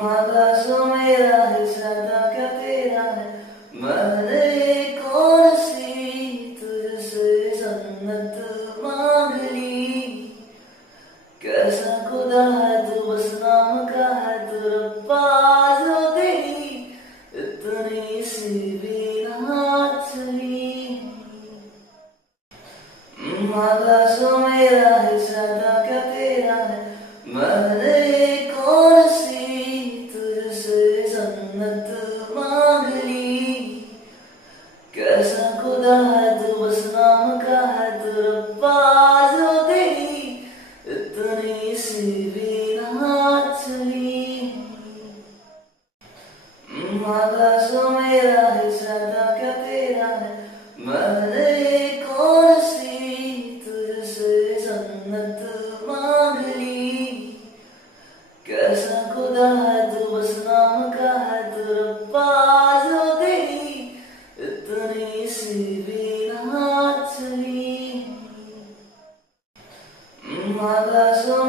आकाशों मेरा है सदा क्या तेरा है। मैंने कौन सी तुझसे जन्नत मांग ली। कैसा खुदा है तू बस नाम का है तू रब्बा जो तेरी इतनी सी भी ना चली। आकाशों मेरा है सदा क्या तेरा है। मैंने कौन सी तुझसे जन्नत मांग ली। कैसा खुदा है तू बस नाम का है तू रब्बा जो तेरी इतनी सी भी ना चली। आकाशों मेरा है सदा क्या तेरा है। मैंने कौन सी तुझसे जन्नत मांग ली। कैसा खुदा है तू बस नाम का है तू रब्बा जो तेरी इतनी सी भी ना चली। आकाशों